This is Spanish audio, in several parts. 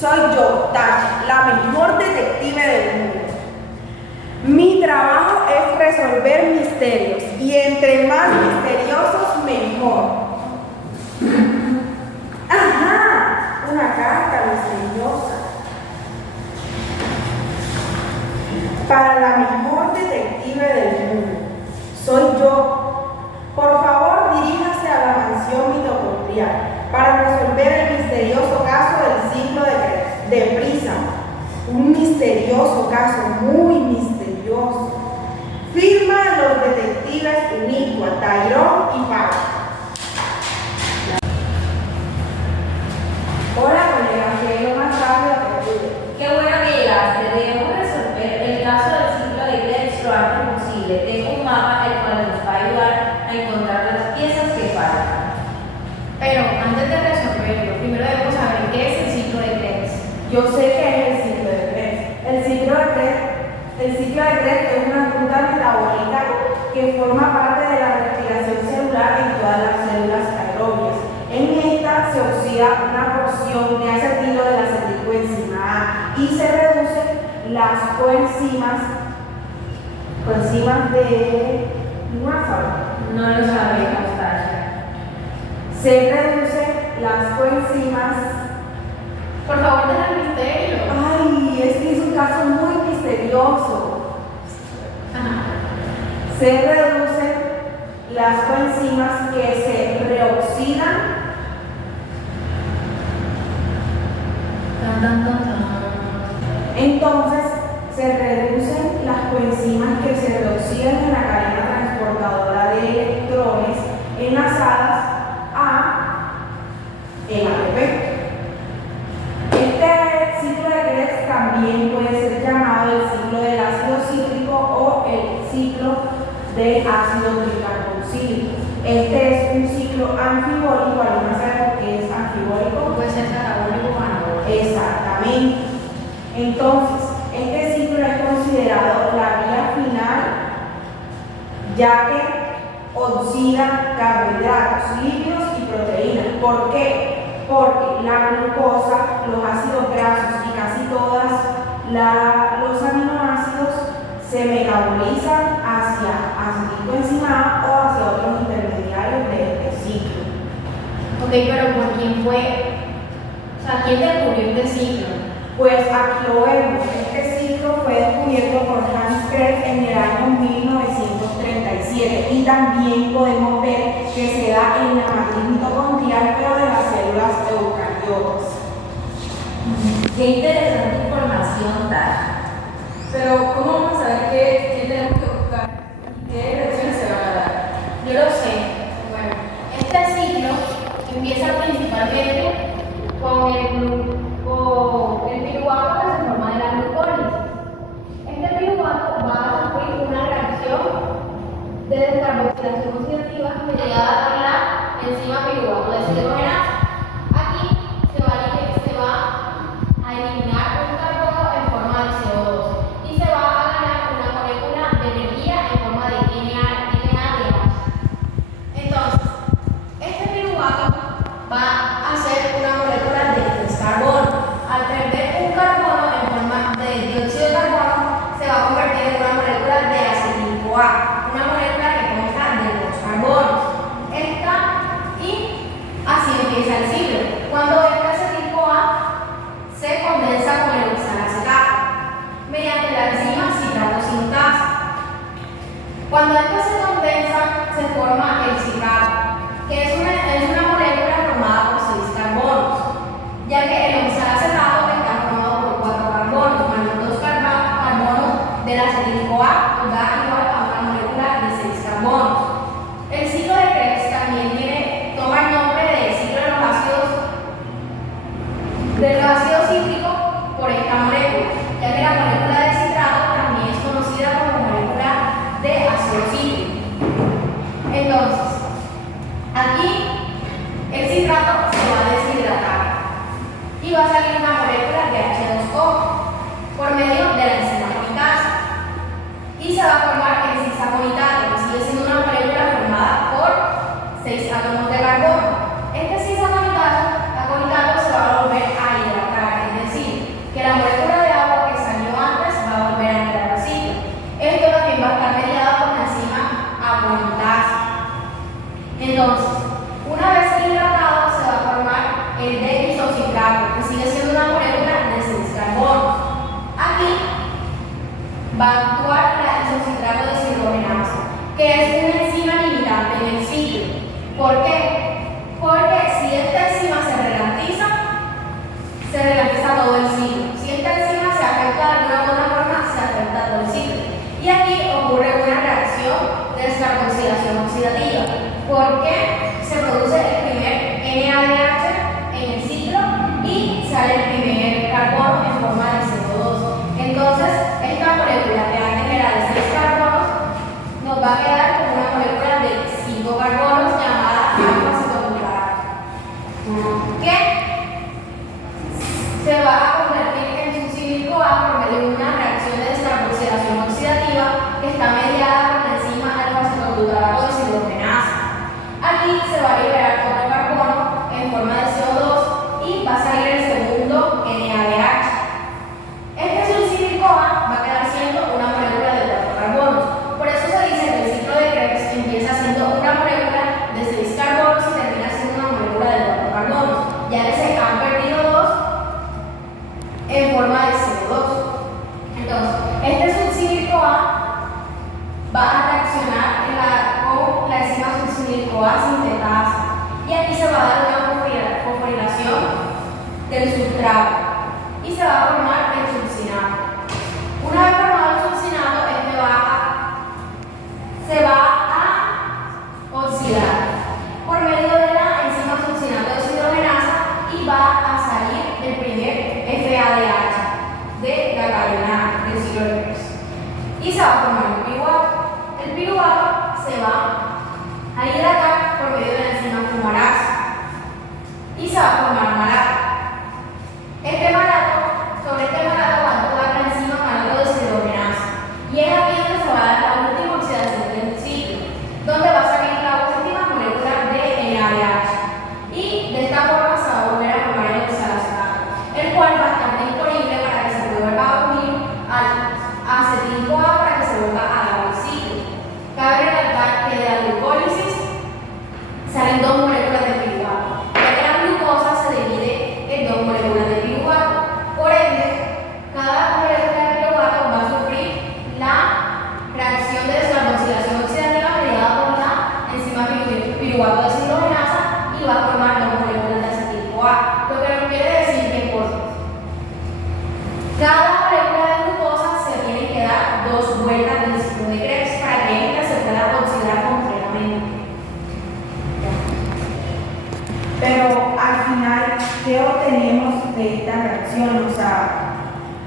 Soy yo, Tasha, la mejor detective del mundo. Mi trabajo es resolver misterios y entre más misteriosos, mejor. Ajá, una carta misteriosa. Para la mejor detective del mundo. Soy yo. Por favor, diríjase a la mansión mitocondrial para resolver el misterioso caso del siglo de Krebs. Deprisa. Un misterioso caso, muy misterioso. Firma los detectives Uniqua, Tyrone y Pau. Hola, colega, que lo más rápido que pude. Qué bueno que llegaste. Debemos resolver el caso del ciclo de Krebs lo antes posible. Tengo un mapa el cual nos va a ayudar a encontrar las piezas que faltan. Pero antes de resolverlo, primero debemos saber qué es el ciclo de Krebs. Yo sé que es el ciclo de Krebs. El ciclo de Krebs es una ruta metabólica que forma parte de la respiración celular en todas las células aerobias. En esta se oxida una porción de acetilo de la acetilcoenzima A y se reducen las coenzimas de No lo sabemos, Tasha. se reducen las coenzimas. Por favor, deja el misterio. Ay, es que es un caso muy misterioso. Se reducen las coenzimas que se reoxidan. Entonces, se reducen las coenzimas que se reoxidan en la cadena transportadora de electrones enlazadas a el ATP. Este ciclo de Krebs también puede ser llamado el ciclo del ácido cítrico o el ciclo del ácido tricarboxílico. Este es un ciclo anfibólico. ¿Alguna sabe qué es anfibólico? Puede ser catabólico o anabólico. Exactamente. Entonces, este ciclo es considerado la vía final, ya que oxida carbohidratos, lípidos y proteínas. ¿Por qué? Porque la glucosa, los ácidos grasos y casi todos los aminoácidos se metabolizan hacia acetilcoenzima A o hacia otros intermediarios de este ciclo. Ok, pero ¿por quién fue? O sea, ¿quién descubrió este ciclo? Pues aquí lo vemos. Este ciclo fue descubierto por Hans Krebs en el año 1937 y también podemos ver que se da en la matriz mitocondrial, pero de las células eucariotas. Qué interesante información, Tasha. Pero, ¿cómo vamos a saber qué tenemos que buscar? ¿Qué reacciones se van a dar? Yo lo sé. Bueno, este ciclo empieza principalmente con el piruvato que se forma de la glucólisis. Este piruvato va a sufrir una reacción de descarboxilación oxidativa mediada por la enzima piruvato deshidrogenasa. Aquí se va a eliminar un carbono en forma de CO2 y se va a ganar una molécula de energía en forma de NADH. Entonces, este piruvato va a ser una molécula de 3 carbonos. va a actuar la isocitrato deshidrogenasa, que es una enzima limitante en el ciclo. ¿Por qué? Porque si esta enzima se relatiza todo el ciclo. Si esta enzima se afecta de alguna u otra forma, se afecta todo el ciclo. Y aquí ocurre una reacción de descarboxilación oxidativa, porque se produce el primer NADH en el ciclo y sale el primer carbono en forma de CO2. Entonces, esta molécula que antes era de 6 carbonos nos va a quedar con una molécula de 5 carbonos llamada alfa-cetobutarato, que se va a convertir en succinil-CoA por medio de una reacción de descarboxilación oxidativa que está mediada por la enzima alfa-cetobutarato deshidrogenasa. Aquí se va a liberar otro carbono en forma de CO2 y va a salir el segundo NADH. Este succinil-CoA va a quedar siendo una molécula de 4 carbonos. Por eso se dice que el ciclo de Krebs empieza siendo una molécula de 6 carbonos y termina siendo una molécula de 4 carbonos, ya que se han perdido 2 en forma de CO2. Entonces, este succinil-CoA va a reaccionar con la enzima succinil-CoA sintetasa y aquí se va a dar una fosforilación del substrato y se va a formar el succinato. Una vez formado el succinato, se va a oxidar por medio de la enzima succinato deshidrogenasa y va a salir el primer FADH de la cadena del ciclo de Krebs. Y se va a formar un piruvato. El piruvato se va a hidratar por medio de la enzima fumarasa y se va a formar malato. Sobre este malato va a actuar la enzima malato deshidrogenasa y es aquí donde se va a dar la última oxidación del ciclo, donde va a salir la última molécula de NADH y de esta forma se va a volver a formar el oxalacetato, el cual va a estar disponible para que se vuelva a unir al acetil-CoA para que se vuelva a dar el ciclo. Cabe recalcar que de la glucólisis salen 2 moléculas de piruvato, ya que la glucosa se divide en 2 moléculas de piruvato. Por ende, cada molécula de piruvato va a sufrir la reacción de descarboxilación oxidativa mediada por la enzima piruvato deshidrogenasa y va a formar 2 moléculas de acetil-CoA, lo que nos quiere decir que por cada molécula de glucosa se tiene que dar 2 vueltas del ciclo de Krebs para que ésta se pueda oxidar completamente. Pero al final, ¿qué obtenemos de esta reacción? O sea,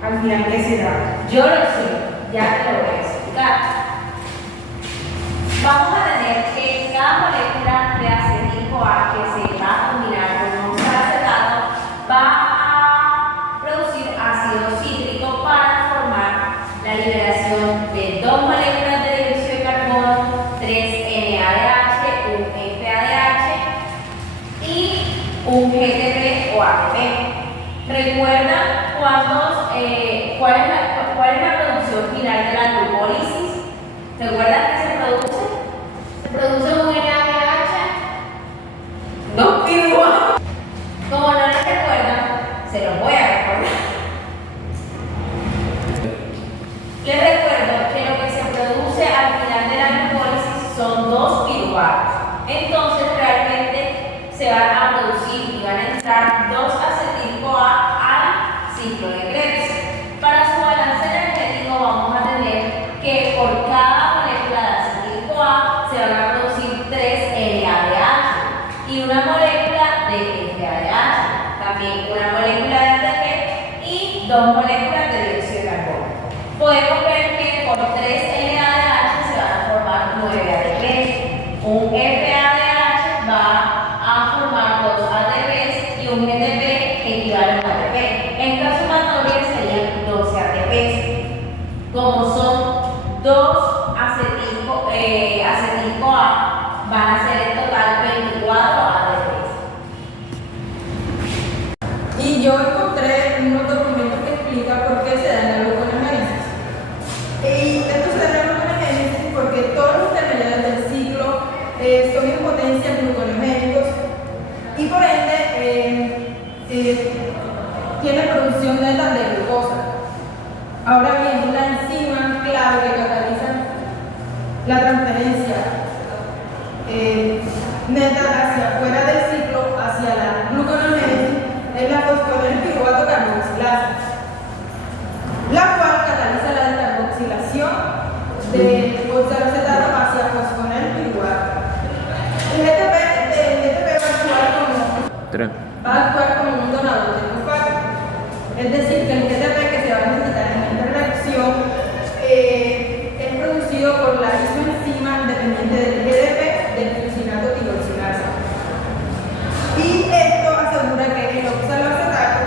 al final, ¿qué se da? Yo lo sé, ya te lo voy a explicar. Vamos a tener que cada molécula de acetil-CoA que se va a combinar con un oxalacetato va a producir ácido cítrico para formar la liberación de 2 moléculas de dióxido de carbono, 3 NADH, un FADH y un GTP o ATP. ¿Recuerdan cuál es la producción final de la glucólisis? ¿Recuerdan qué se produce? Se produce un NADH. No, piruvato. Como no les recuerdan, se los voy a recordar. Les recuerdo que lo que se produce al final de la glucólisis son 2 piruvatos. Entonces, realmente se van a producir y van a entrar 2 acetil-CoA al ciclo de Krebs. Para su balance energético vamos a tener que por cada molécula de acetil-CoA se van a producir 3 NADH y una molécula de FADH, también una molécula de ATP y 2 moléculas de dióxido de carbono. Podemos ver que por 3 NADH se van a formar 9 ATP. Un FADH va a formar 2 ATPs y un GTP que equivale a un ATP. Esta sumatoria serían 12 ATPs. Como son 2 acetil-CoA, van a ser en total 24 ATPs. Y yo encontré unos documentos que explican por qué se da la gluconeogénesis. Y esto se da la gluconeogénesis porque todos los intermediarios del ciclo son en potencia gluconeogénicos y por ende tiene producción neta de glucosa. Ahora bien, la enzima clave que cataliza la transferencia neta hacia afuera del ciclo, hacia la gluconeogénesis, es la fosfonil piruvato carboxilasa, la cual cataliza la descarboxilación de oxaloacetato hacia fosfonil piruvato. El GTP va a actuar como un donador de fosfato, es decir, que el GTP que se va a necesitar en esta reacción es producido por la isoenzima dependiente del GDP del glucinato tiroxinasa. Y esto asegura que el oxaloacetato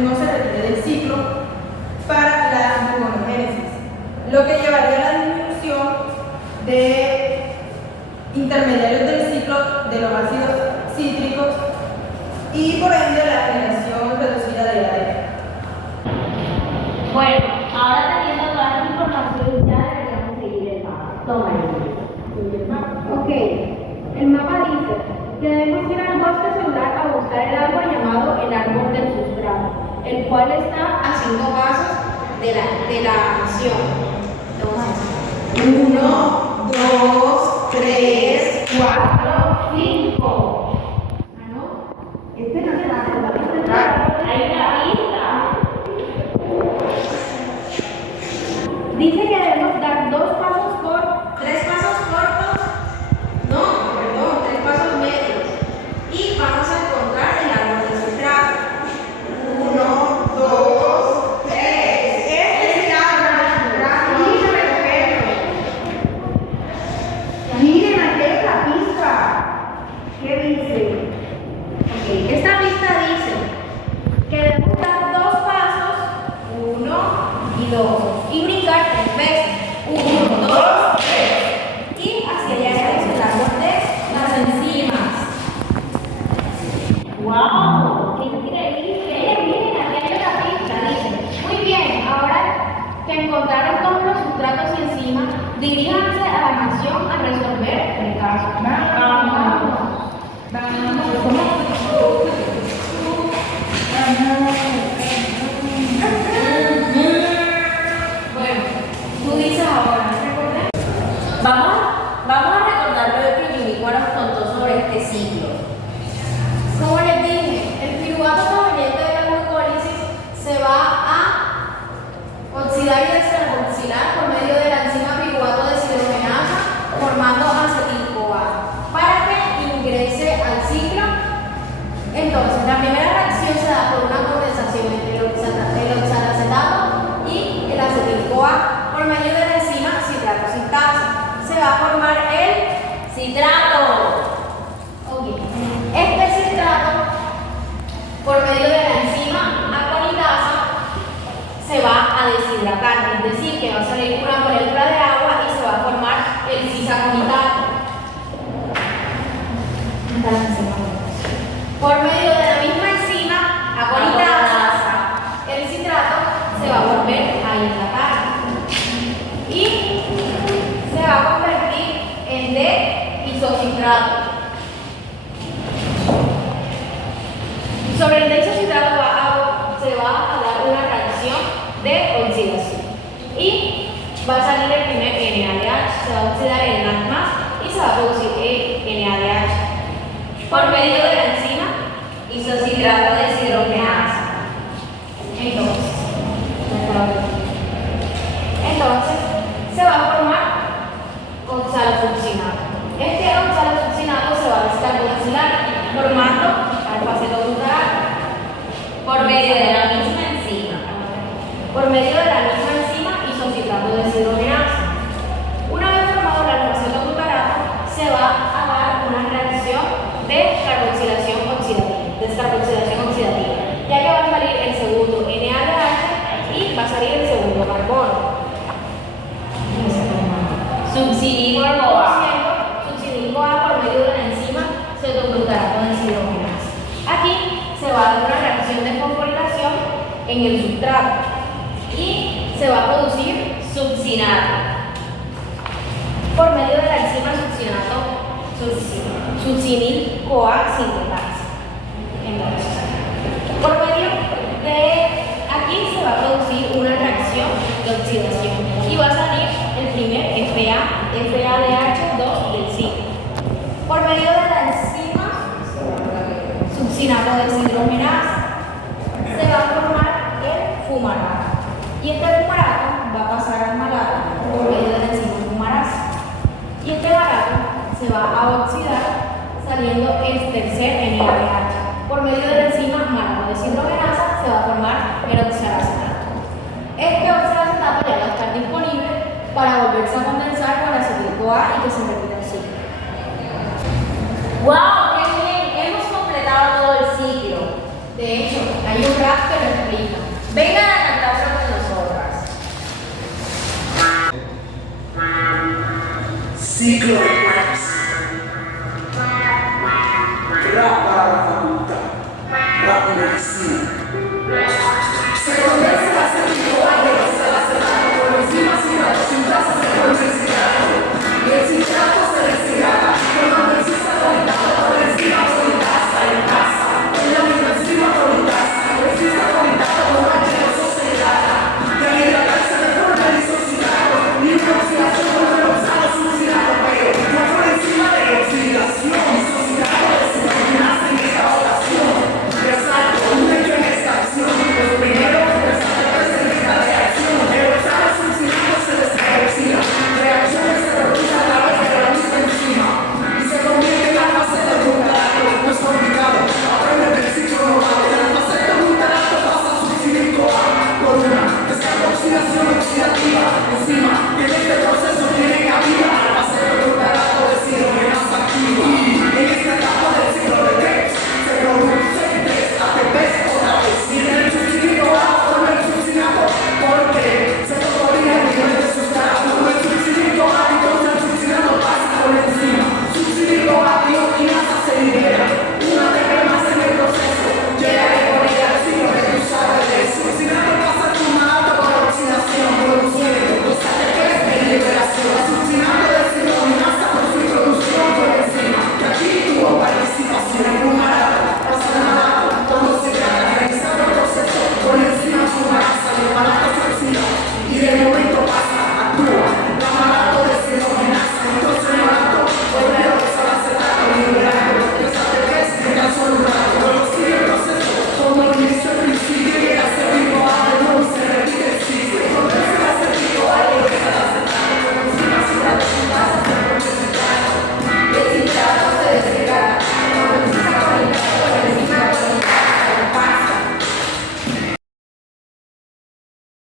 no se retire del ciclo para la gluconeogénesis, lo que llevaría a la disminución de intermediarios del ciclo de los ácidos cítricos y por ende la generación reducida de ADP. Bueno, ahora teniendo toda la información ya deberíamos seguir el mapa. Toma el mapa. Ok, el mapa dice que debemos ir al bosque celular a buscar el árbol llamado el árbol del sustrato, el cual está a 5 pasos de la acción. Entonces, 1, 2, 3, 4, 5. Este no se va a hacer. Hay una pista. Dice que debemos dar 3 pasos cortos, no, perdón, 3 pasos medios. Y vamos a encontrar el árbol del sustrato. 1, 2, 3. Este es el árbol del sustrato. Miren, aquí hay la pista. ¿Qué dice? Ok, esta pista dice que debemos dar 2 pasos, 1 y 2, y brincar 3 veces. 1, 2, 3. Y hacia allá es el árbol de las enzimas. ¡Wow! ¡Qué increíble! Miren, aquí hay una pista, dice. Muy bien, ahora que encontraron todos los sustratos y enzimas, diríjanse a la mansión a resolver el caso. Vamos. Bueno, tú dices ahora, Vamos a recordar lo que Yumiko nos contó sobre este ciclo. como les dije, el piruvato proveniente de la glucólisis se va a oxidar y descarboxilar por medio de la enzima piruvato deshidrogenasa formando acetil-CoA para que ingrese al ciclo. Entonces, la primera reacción se da por una condensación entre el oxalacetato y el acetil-CoA por medio de la enzima citrato sintasa. Se va a formar el Citrato. ok. Este citrato, por medio de la enzima aconitasa, se va a deshidratar, es decir, que va a salir una molécula de agua y se va a formar el cis-aconitato. Por medio de la misma enzima aconitasa, el citrato se va a volver a hidratar y se va a convertir en D-isocitrato. Sobre el D-isocitrato se va a dar una reacción de oxidación y va a salir el primer NADH, se va a oxidar el NAD+, y se va a producir el NADH por medio de la enzima Isocitrato deshidrogenasa. Entonces, se va a formar oxalosuccinato. Este oxalosuccinato se va a descarboxilar formando alfa-acetoglutarato Por medio de la misma enzima. por medio de la misma enzima isocitrato deshidrogenasa. Una vez formado el alfa-acetoglutarato, se va a dar una reacción de descarboxilación oxidativa, ya que va a salir el segundo NADH y va a salir el segundo carbono. Succinil-CoA por medio de la enzima cetoglutarato deshidrogenasa. Aquí se va a dar una reacción de fosforilación en el sustrato y se va a producir Succinato. por medio de la enzima succinil-CoA sintetasa. Entonces, por medio de aquí se va a producir una reacción de Y este fumarato va a pasar al malato por medio de la enzima fumarasa. Y este malato se va a oxidar saliendo el tercer NADH. Por medio de la enzima malato deshidrogenasa se va a formar el oxalacetato. Este oxalacetato ya va a estar disponible para volverse a condensar con acetil-CoA y que se repita el ciclo. ¡Wow! ¡Qué bien! Hemos completado todo el ciclo. De hecho, hay un rap que lo explica. Vengan a cantarlo con nosotras. Ciclo.